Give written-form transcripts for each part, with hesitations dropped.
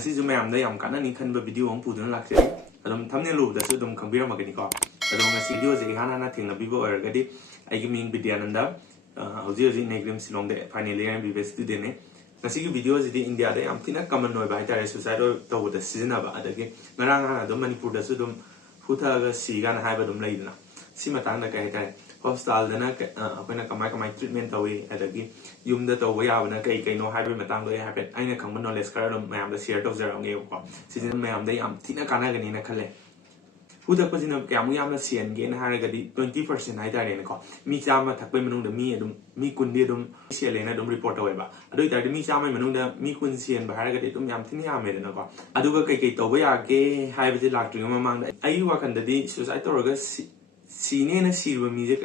ngasi ju mayam da yam kana ni khan ba video ang pudun lakse adum thumbnail lu da su dum khambira magani ko adum ngasi video je hana na thingna bibo or gadi ai gi ming Vidyananda hoji hoji Negrim Silong de final year bi student ne ngasi gi video je di India da yam thina common noi ba tare suicide to da season ba adagi ngarang ha dum Manipur da su dum futha ga si ga na ha ba dum leidna si matang da kai tare hospital da na akoina kamai treatment tawi adagi yum da to ya na kai kai no ha ba matang do ya pet aina khang knowledge kar dum mayam da share to zero nge ko season mayam da yam thina kana ga ni na khale Huda ko sina kyamu yamna sian ge na haragadi 20% hai tare ne ko mi chama thakpe manung da mi kundi dum siale na dum report away ba adu tare mi chama manung da mi kun sian ba haragadi dum yam thini ya me na ko adu ga kai kai to ba ya ge hai ba je lak tring ma mang da ai wa kan da di suicide to ga sine na sirwa mi je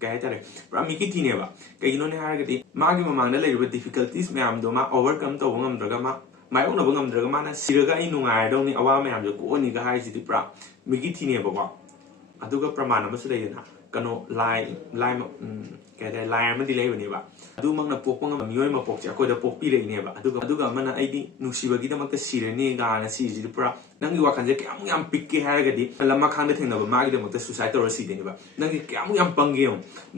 kai tare pra mi ki thine ba kai no ne haragadi ma gi ma mang da le difficulties me am do ma overcome to ngam draga ma mai ona bangam draga mana siraga ai nungai dong ni awa me am jo ko ni ga hai si pra migi thine ba ko aduga pramana masu dai na kano lai kai dai lai ma di lai bani ba adu mang na pok pang mioi ma pok cha ko da pok pi le ne ba aduga mana ai di nusi ba gi da mak ta sire ne ga na si ji pra nang gi wa khan je kyam yam pik ke ha ga di lama khang da theng na ba ma gi da mak ta suicide to si de ni ba nang gi kyam yam pang ge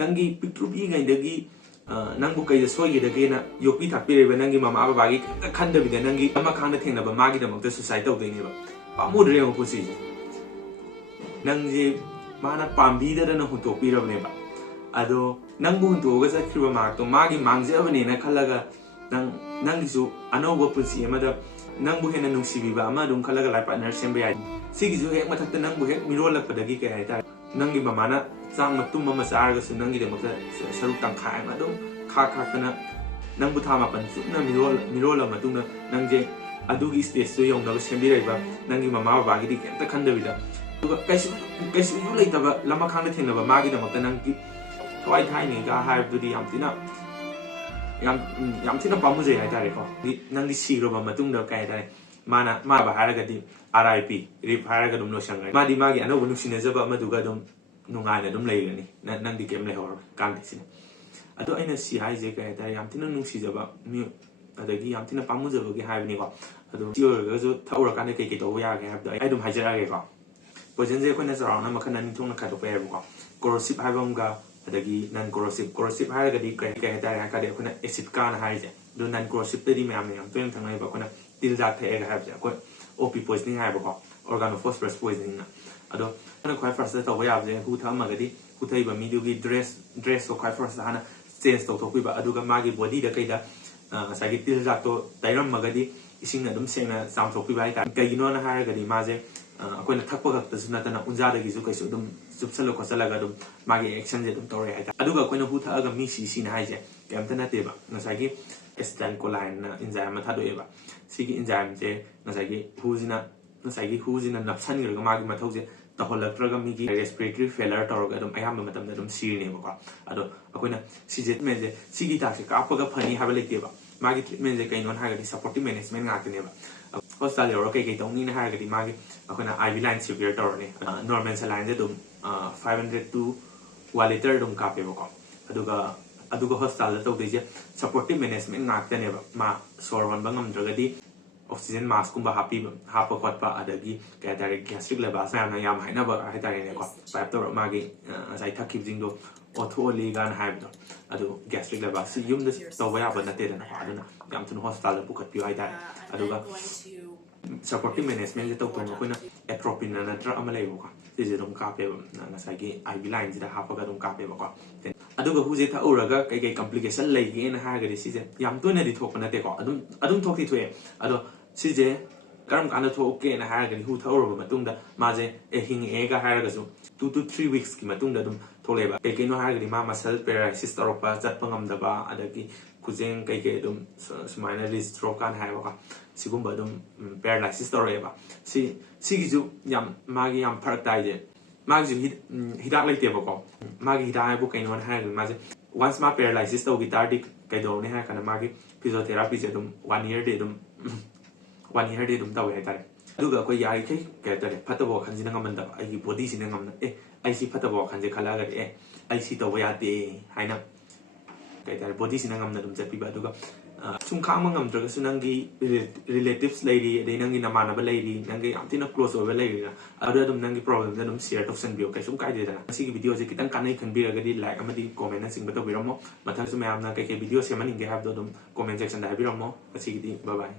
nang gi pitru bi ngai da gi nang bu kai da so ye da ge na yopi thak pi le ba nang gi mama ba gi khan da bi da nang gi lama khang da theng na ba ma gi da mak ta suicide to de ni ba pa mu de ko si nang je mana pambi da na hunto pi ra ne ba ado nang bu hunto ga sa khriba ma to ma gi mang je abane na khalaga nang gi su ano go punsi ma da nang bu he na nung si bi ba ma dum khalaga lai partner sem ba ya si gi ju he ma thak ta nang bu he mi ro la pa da gi kai ta nang gi mama na sang ma tum ma sa ga su nang gi de ma saru tang khai ma dum kha ta na nang bu tha ma pan su na mi ro la ma tum na nang je adu gi stage su yong na sem bi rai ba nang gi mama ba gi di kem ta khan da bi da Kasi yu lai taba lama khang na thengna ba ma gi da mak ta nang ki thwai thai ni ga hai du di yam tina pamu je hai tare ko di nang di si ro ba matung da kai tare mana ma ba har ga di RIP rip har ga dum no sangai ma di ma gi ano bu nu sine ja ba ma du ga dum nungai na dum lai ga ni nang di kem lai hor kan di sin ado aina si hai je kai tare yam tina nu si ja ba mi adagi yam tina pamu ja ba gi hai ni ko ado ti or ga jo thaura kan kai kai to ya ga ha ai dum hai ja ga ko Poison je ko na sarang na makana ni thong na khato pe ko corrosive habam ga adagi non corrosive ha ga di kai kai ta ka de ko na acid ka na hai je do non corrosive te di me am to thang nai ba ko na til ja the ga ha ja ko op poisoning hai ba ko organophosphorus poisoning na ado na ko first to ba ya je hu tha ma ga di hu thai ba mi du gi dress ko kai first ha na change to pi ba adu ga ma gi body da kai da sa gi til ja to dairam ma ga di ising na dum seng na sam to pi ba ta kai no na ha ga di ma je akoina thakpa ga ta suna ta na unja da gi ju kai su dum subsalo ko sala ga dum magi action je dum tore hai ta aduga akoina hu tha ga mi si na hai je kem ta na te ba na sa gi acetylcholine choline na enzyme ma tha do e ba si gi enzyme je na sa gi hu jina napsan ga magi ma thau je ta hol tra ga mi gi respiratory failure tor ga dum ayam ma tam da dum si ne ba ko ado akoina si je me je si gi ta se ka pa ga phani ha ba le ke ba magi treatment je kai non ha ga di supportive management nga te ne ba hospital yo kai kai tong ni na ha ga di magi akoina IV line severe tor ne normal saline je dum 500 to 1 liter dum ka pe ko aduga hospital da to de je supportive management nga te ne ba ma sor wan bangam draga di oxygen mask kumba hapa khot pa adagi ka direct gastric level sa na yam haina ba ha ta ne ko pipe tor magi sai thak kip jing do otho li gan ha do adu gastric level si yum da to ba ya ba na te na aduna yam tun hospital bu khat pi ai ta aduga supportive management je to ko ko na atropine na tra amalai ko si je dum ka pe na sai gi IV line je da hapa ga dum ka pe ba ko aduga hu je tha uraga kai complication lai ge na ha ga si je yam to na di thok na te ko adum thok thi thwe ado si je karam kana thok ke na ha ga hu tha ura ma tung da ma je hing ga ha ga su 2 to 3 weeks ki ma tung da dum thole ba kai no ha ga ma muscle paralysis tor pa chat pangam da ba adagi kujeng kai dum sumaina list stroke kan ha ba ka sigumba dum paralysis tor ba si gi ju yam ma gi yam pharak tai je ma gi hidak lai te ba ko ma gi hidak bu kai no ha ga ma je once ma paralysis to gi tardik kai do ne ha kana ma gi physiotherapy je dum 1 year de dum taw hai tare aduga ko yai kai kai tare phatabo khan jina ngam da ai body sin ngam na ai si phatabo khan je khala ga ai si to ya te haina kai tare body sin ngam na dum chapi ba aduga ꯁꯨꯝ ꯈꯥꯡꯕ ꯉꯝꯗ꯭ꯔꯒꯁꯨ ꯅꯪꯒꯤ relatives ꯂꯩꯔꯤ ꯑꯗꯩ ꯅꯪꯒꯤ ꯅꯃꯥꯟꯅꯕ ꯂꯩꯔꯤ ꯅꯪꯒꯤ ꯌꯥꯝ ꯊꯤꯅ ꯀ꯭ꯂꯣꯖ ꯑꯣꯏꯕ ꯂꯩꯔꯤꯅ ꯑꯗꯨꯗ ꯑꯗꯨꯝ ꯅꯪꯒꯤ ꯄ꯭ꯔꯣꯕ꯭ꯂꯦꯝꯗ ꯑꯗꯨꯝ ꯁꯤꯌꯔ ꯇꯧꯁꯟꯕꯤꯌꯣ ꯀꯩꯁꯨꯝ ꯀꯥꯏꯗꯦꯗꯅ ꯃꯁꯤꯒꯤ ꯚꯤꯗꯤꯑꯣꯁꯦ ꯈꯤꯇꯪ ꯀꯥꯟꯅꯩ ꯈꯟꯕꯤꯔꯒꯗꯤ ꯂꯥꯏꯛ ꯑꯃꯗꯤ ꯀꯣꯃꯦꯟꯅꯆꯤꯡꯕ ꯇꯧꯕꯤꯔꯝꯃꯣ ꯃꯊꯪꯁꯨ ꯃꯌꯥꯝꯅ ꯀꯩꯀꯩ ꯚꯤꯗꯤꯑꯣ ꯁꯦꯝꯍꯟꯅꯤꯡꯒꯦ ꯍꯥꯏꯕꯗꯣ ꯑꯗꯨꯝ ꯀꯣꯃꯦꯟ ꯁꯦꯛꯁꯟꯗ ꯍꯥꯏꯕꯤꯔꯝꯃꯣ ꯉꯁꯤꯒꯤꯗꯤ ꯕꯥꯏ ꯕꯥꯏ